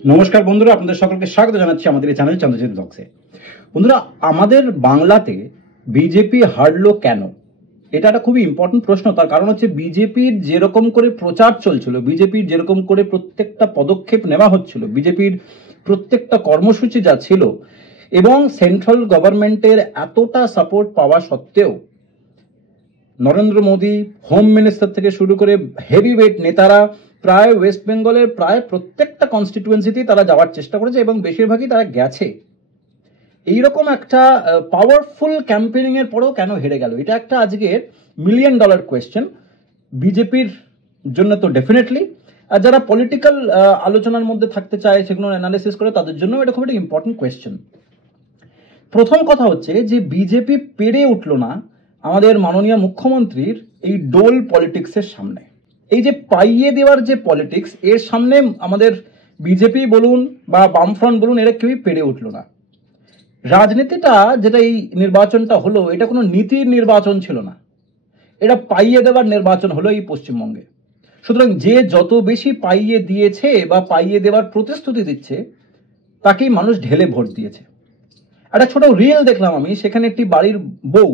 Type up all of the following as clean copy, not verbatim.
নমস্কার বন্ধুরা, আপনাদের সকলকে স্বাগত জানাচ্ছি আমাদের এই চ্যানেল চন্দ্রজিৎ ব্লগসে। বন্ধুরা, আমাদের বাংলাতে বিজেপি হারলো কেন? এটা একটা খুবই ইম্পর্টেন্ট প্রশ্ন। তার কারণ হচ্ছে বিজেপির যেরকম করে প্রচার চলছিল, বিজেপির যেরকম করে প্রত্যেকটা পদক্ষেপ নেওয়া হচ্ছিল, বিজেপির প্রত্যেকটা কর্মসূচি যা ছিল, এবং সেন্ট্রাল গভর্নমেন্টের এতটা সাপোর্ট পাওয়া সত্ত্বেও নরেন্দ্র মোদী, হোম মিনিস্টার থেকে শুরু করে হেভিওয়েট নেতারা প্রায় ওয়েস্ট বেঙ্গলের প্রায় প্রত্যেকটা কনস্টিটুয়েন্সিতেই তারা যাওয়ার চেষ্টা করেছে এবং বেশিরভাগই তারা গেছে। এইরকম একটা পাওয়ারফুল ক্যাম্পেনিং এর পরেও কেন হেরে গেল? এটা একটা আজকের মিলিয়ন ডলার কোয়েশ্চেন বিজেপির জন্য তো ডেফিনেটলি, আর যারা পলিটিক্যাল আলোচনার মধ্যে থাকতে চায়, সেগুলো অ্যানালিসিস করে, তাদের জন্য এটা খুব একটা ইম্পর্টেন্ট কোয়েশ্চেন। প্রথম কথা হচ্ছে যে বিজেপি পেরে উঠল না আমাদের মাননীয় মুখ্যমন্ত্রীর এই ডোল পলিটিক্সের সামনে। এই যে পাইয়ে দেওয়ার যে পলিটিক্স, এর সামনে আমাদের বিজেপি বলুন বা বামফ্রন্ট বলুন, এরা কেউই পেরে উঠল না। রাজনীতিটা যেটা এই নির্বাচনটা হলো, এটা কোনো নীতির নির্বাচন ছিল না, এটা পাইয়ে দেওয়ার নির্বাচন হলো এই পশ্চিমবঙ্গে। সুতরাং যে যত বেশি পাইয়ে দিয়েছে বা পাইয়ে দেওয়ার প্রতিশ্রুতি দিচ্ছে, তাকেই মানুষ ঢেলে ভোট দিয়েছে। একটা ছোট রিয়েল দেখলাম আমি, সেখানে একটি বাড়ির বউ,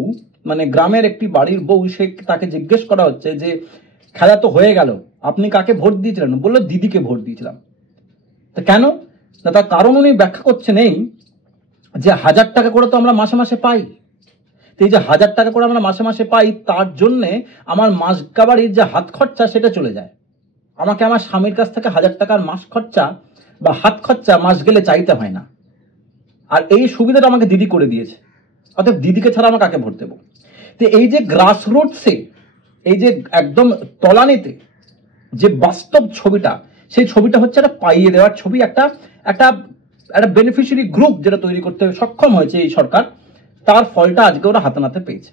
মানে গ্রামের একটি বাড়ির বউ, সে তাকে জিজ্ঞেস করা হচ্ছে যে খেলা তো হয়ে গেল, আপনি কাকে ভোট দিয়েছিলেন? বললো দিদিকে ভোট দিয়েছিলাম। তা কেন? না, তার কারণ উনি ব্যাখ্যা করছেন এই যে 1000 টাকা করে তো আমরা মাসে মাসে পাই। তো এই যে 1000 টাকা করে আমরা মাসে মাসে পাই, তার জন্যে আমার মাস কাবারির যে হাত খরচা সেটা চলে যায়। আমাকে আমার স্বামীর কাছ থেকে 1000 টাকার মাস খরচা বা হাত খরচা মাস গেলে চাইতে হয় না। আর এই সুবিধাটা আমাকে দিদি করে দিয়েছে, অর্থাৎ দিদিকে ছাড়া আমরা কাকে ভোট দেবো? তো এই যে গ্রাসরুটসে, এই যে একদম তলানিতে যে বাস্তব ছবিটা, সেই ছবিটা হচ্ছে একটা পাইয়ে দেওয়ার ছবি। একটা একটা একটা বেনিফিশিয়ারি গ্রুপ যেটা তৈরি করতে সক্ষম হয়েছে এই সরকার, তার ফলটা আজকে ওরা হাতে নাতে পেয়েছে।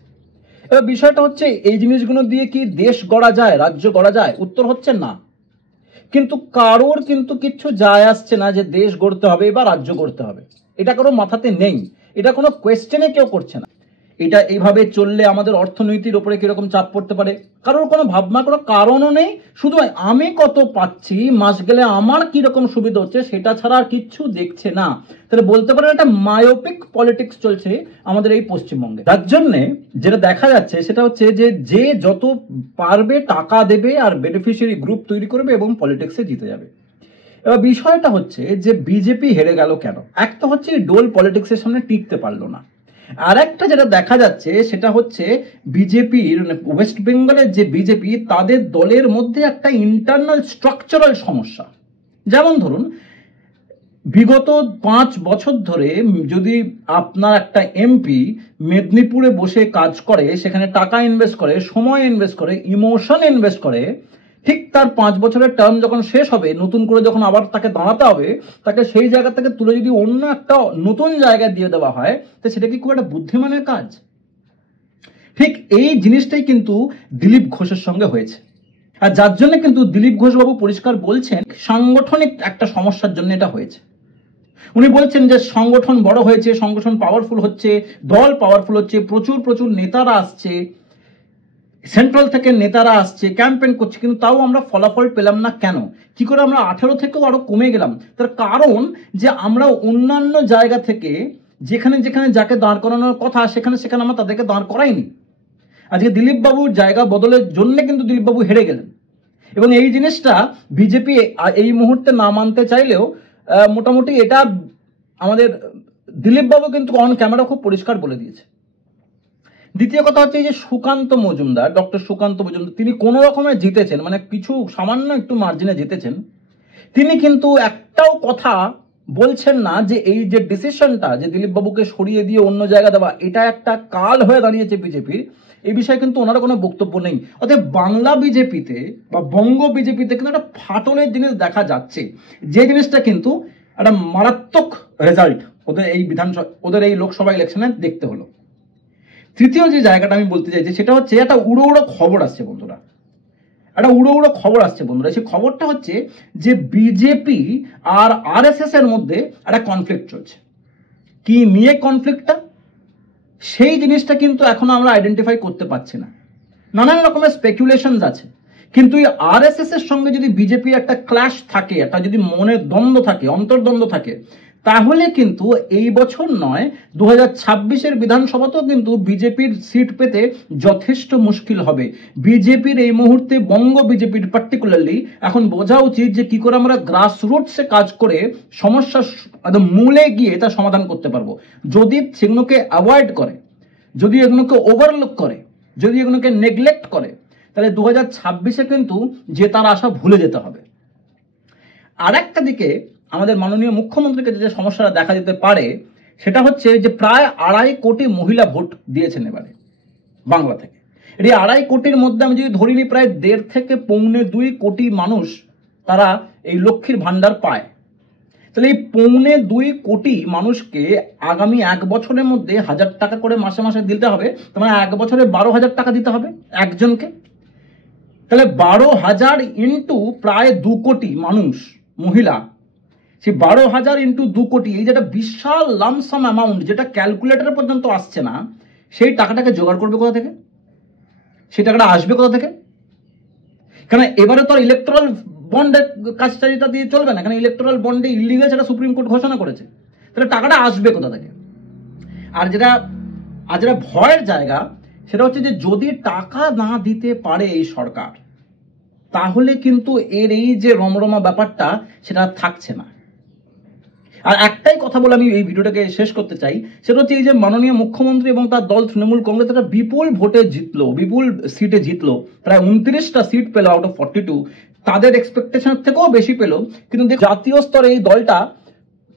এবার বিষয়টা হচ্ছে, এই জিনিসগুলো দিয়ে কি দেশ গড়া যায়, রাজ্য গড়া যায়? উত্তর হচ্ছে না। কিন্তু কারোর কিন্তু কিচ্ছু যায় আসছে না যে দেশ গড়তে হবে বা রাজ্য গড়তে হবে, এটা কারো মাথাতে নেই, এটা কোনো কোয়েশ্চেনে কেউ করছে না। এটা এইভাবে চললে আমাদের অর্থনীতির উপরে কিরকম চাপ পড়তে পারে, কারোর কোনো ভাবনা করার কারণও নেই। শুধু আমি কত পাচ্ছি, মাস গেলে আমার কিরকম সুবিধা হচ্ছে, সেটা ছাড়া আর কিচ্ছু দেখছে না। তাহলে বলতে পারেন একটা মায়োপিক পলিটিক্স চলছে আমাদের এই পশ্চিমবঙ্গে। তার জন্যে যেটা দেখা যাচ্ছে সেটা হচ্ছে যে যে যত পারবে টাকা দেবে আর বেনিফিশিয়ারি গ্রুপ তৈরি করবে এবং পলিটিক্সে জিতে যাবে। এবার বিষয়টা হচ্ছে যে বিজেপি হেরে গেল কেন? এক তো হচ্ছে ডোল পলিটিক্সের সামনে টিকতে পারলো না, আর একটা যেটা দেখা যাচ্ছে সেটা হচ্ছে বিজেপির, ওয়েস্ট বেঙ্গলের যে বিজেপি, তাদের দলের মধ্যে একটা ইন্টারনাল স্ট্রাকচারাল সমস্যা। যেমন ধরুন, বিগত 5 বছর ধরে যদি আপনার একটা এমপি মেদিনীপুরে বসে কাজ করে, সেখানে টাকা ইনভেস্ট করে, সময় ইনভেস্ট করে, ইমোশন ইনভেস্ট করে, ঠিক তার 5 বছরের টার্ম যখন শেষ হবে, নতুন করে যখন আবার তাকে দাঁড়াতে হবে, তাকে সেই জায়গা থেকে তুলে যদি অন্য একটা নতুন জায়গায় দিয়ে দেওয়া হয়, তো সেটা কি খুব একটা বুদ্ধিমানের কাজ? ঠিক এই জিনিসটাই কিন্তু দিলীপ ঘোষের সঙ্গে হয়েছে। আর যার জন্য কিন্তু দিলীপ ঘোষ বাবু পরিষ্কার বলছেন, সাংগঠনিক একটা সমস্যার জন্য এটা হয়েছে। উনি বলছেন যে সংগঠন বড় হয়েছে, সংগঠন পাওয়ারফুল হচ্ছে, দল পাওয়ারফুল হচ্ছে, প্রচুর প্রচুর নেতারা আসছে, সেন্ট্রাল থেকে নেতারা আসছে, ক্যাম্পেইন করছে, কিন্তু তাও আমরা ফলাফল পেলাম না। কেন? কি করে আমরা 18 থেকেও আরো কমে গেলাম? তার কারণ যে আমরা অন্যান্য জায়গা থেকে যেখানে যেখানে যাকে দাঁড় করানোর কথা, সেখানে সেখানে আমরা তাদেরকে দাঁড় করাইনি। আজকে দিলীপ বাবুর জায়গা বদলের জন্য কিন্তু দিলীপ বাবু হেরে গেলেন, এবং এই জিনিসটা বিজেপি এই মুহূর্তে না মানতে চাইলেও মোটামুটি এটা আমাদের দিলীপ বাবু কিন্তু অন ক্যামেরা খুব পরিষ্কার বলে দিয়েছে। দ্বিতীয় কথা হচ্ছে যে সুকান্ত মজুমদার, ডক্টর সুকান্ত মজুমদার, তিনি কোনো রকমে জিতেছেন, মানে কিছু সামান্য একটু মার্জিনে জিতেছেন। তিনি কিন্তু একটাও কথা বলছেন না যে এই যে ডিসিশনটা, যে দিলীপ বাবুকে সরিয়ে দিয়ে অন্য জায়গা দেওয়া, এটা একটা কাল হয়ে দাঁড়িয়েছে বিজেপির, এই বিষয়ে কিন্তু ওনারা কোনো বক্তব্য নেই। অর্থাৎ বাংলা বিজেপিতে বা বঙ্গ বিজেপিতে কিন্তু একটা ফাটলের জিনিস দেখা যাচ্ছে, যে জিনিসটা কিন্তু একটা মারাত্মক রেজাল্ট ওদের এই বিধানসভা, ওদের এই লোকসভা ইলেকশনে দেখতে হলো। তৃতীয় যে জায়গাটা আমি বলতে চাইছি সেটা হচ্ছে একটা উড়ো উড়ো খবর আসছে বন্ধুরা, একটা উড়ো উড়ো খবর আসছে বন্ধুরা। সেই খবরটা হচ্ছে যে বিজেপি আর আরএসএস এর মধ্যে একটা কনফ্লিক্ট চলছে। কি নিয়ে কনফ্লিক্টটা, সেই জিনিসটা কিন্তু এখনো আমরা আইডেন্টিফাই করতে পারছি না। নানান রকমের স্পেকুলেশনস আছে, কিন্তু এই আরএসএস এর সঙ্গে যদি বিজেপি একটা ক্ল্যাশ থাকে, একটা যদি মনের দ্বন্দ্ব থাকে, অন্তর্দ্বন্দ্ব থাকে, তাহলে কিন্তু এই বছর নয় 2026-এর বিধানসভাতেও কিন্তু বিজেপির সিট পেতে যথেষ্ট মুশকিল হবে। বিজেপির এই মুহূর্তে, বঙ্গ বিজেপির পার্টিকুলারলি এখন বোঝা উচিত যে কি করে আমরা গ্রাসরুটসে কাজ করে সমস্যার একদম মূলে গিয়ে তা সমাধান করতে পারবো। যদি সেগুলোকে অ্যাভয়েড করে, যদি এগুলোকে ওভারলুক করে, যদি এগুলোকে নেগলেক্ট করে, তাহলে 2026-এ কিন্তু জেতার আশা ভুলে যেতে হবে। আর একটা দিকে আমাদের মাননীয় মুখ্যমন্ত্রীকে যে সমস্যাটা দেখা যেতে পারে সেটা হচ্ছে যে প্রায় 2.5 কোটি মহিলা ভোট দিয়েছেন এবারে বাংলা থেকে। এই 2.5 কোটির মধ্যে আমি যদি ধরিনি প্রায় 1.5 থেকে 2.25 কোটি মানুষ তারা এই লক্ষ্মীর ভান্ডার পায়, তাহলে এই 2.25 কোটি মানুষকে আগামী 1 বছরের মধ্যে 1000 টাকা করে মাসে মাসে দিতে হবে। তার মানে 1 বছরে 12,000 টাকা দিতে হবে একজনকে। তাহলে 12,000 ইন্টু প্রায় 2 কোটি মানুষ মহিলা, সেই 12,000 ইন্টু 2 কোটি, এই যেটা বিশাল লামসাম অ্যামাউন্ট যেটা ক্যালকুলেটর পর্যন্ত আসছে না, সেই টাকাটাকে জোগাড় করবে কোথা থেকে? সেই টাকাটা আসবে কোথা থেকে? কারণ এবারে তো ইলেকট্রাল বন্ডের কাজটা দিয়ে চলবে না, কারণ ইলেকট্রাল বন্ডে ইলিগাল সেটা সুপ্রিম কোর্ট ঘোষণা করেছে। তাহলে টাকাটা আসবে কোথা থেকে? আর যেটা ভয়ের জায়গা সেটা হচ্ছে যে যদি টাকা না দিতে পারে এই সরকার, তাহলে কিন্তু এর এই যে রমরমা ব্যাপারটা সেটা থাকছে না। আর একটাই কথা বলে আমি এই ভিডিওটাকে শেষ করতে চাই, সেটা হচ্ছে এই যে মাননীয় মুখ্যমন্ত্রী এবং তার দল তৃণমূল কংগ্রেস একটা বিপুল ভোটে জিতলো, বিপুল সিটে জিতলো, প্রায় 29টা সিট পেল আউট অফ 42, তাদের এক্সপেকটেশনের থেকেও বেশি পেল। কিন্তু জাতীয় স্তরে এই দলটা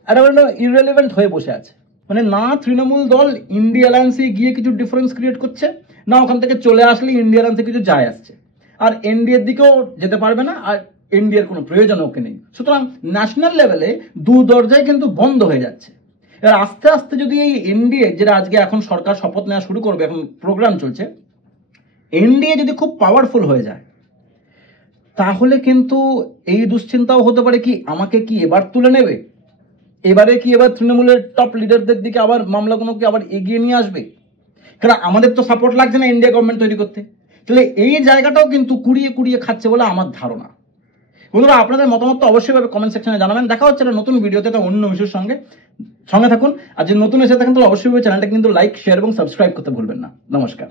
একটা ইররেলেভেন্ট হয়ে বসে আছে। মানে না তৃণমূল দল ইন্ডিয়া অ্যালায়েন্সে গিয়ে কিছু ডিফারেন্স ক্রিয়েট করছে, না ওখান থেকে চলে আসলে ইন্ডিয়া অ্যালায়েন্সে কিছু যায় আসছে, আর এনডিএর দিকেও যেতে পারবে না, আর এনডিএর কোনো প্রয়োজন ওকে নেই। সুতরাং ন্যাশনাল লেভেলে দু দরজায় কিন্তু বন্ধ হয়ে যাচ্ছে। এবার আস্তে আস্তে যদি এই এনডিএ, যেটা আজকে এখন সরকার শপথ নেওয়া শুরু করবে, এখন প্রোগ্রাম চলছে, এনডিএ যদি খুব পাওয়ারফুল হয়ে যায়, তাহলে কিন্তু এই দুশ্চিন্তাও হতে পারে কি আমাকে কি এবার তুলে নেবে, এবারে কি এবার তৃণমূলের টপ লিডারদের দিকে আবার মামলাগুলোকে আবার এগিয়ে নিয়ে আসবে। কারণ আমাদের তো সাপোর্ট লাগছে না ইন্ডিয়া গভর্নমেন্ট তৈরি করতে। তাহলে এই জায়গাটাও কিন্তু কুড়িয়ে কুড়িয়ে খাচ্ছে বলে আমার ধারণা। বন্ধুরা, আপনাদের মতামত তো অবশ্যই কমেন্ট সেকশনে জানাবেন। দেখা হচ্ছে একটা নতুন ভিডিওতে, একটা অন্য ইস্যুর সঙ্গে থাকুন। আর যদি নতুন এসে থাকেন তাহলে অবশ্যই চ্যানেলটা কিন্তু লাইক, শেয়ার এবং সাবস্ক্রাইব করতে ভুলবেন না। নমস্কার।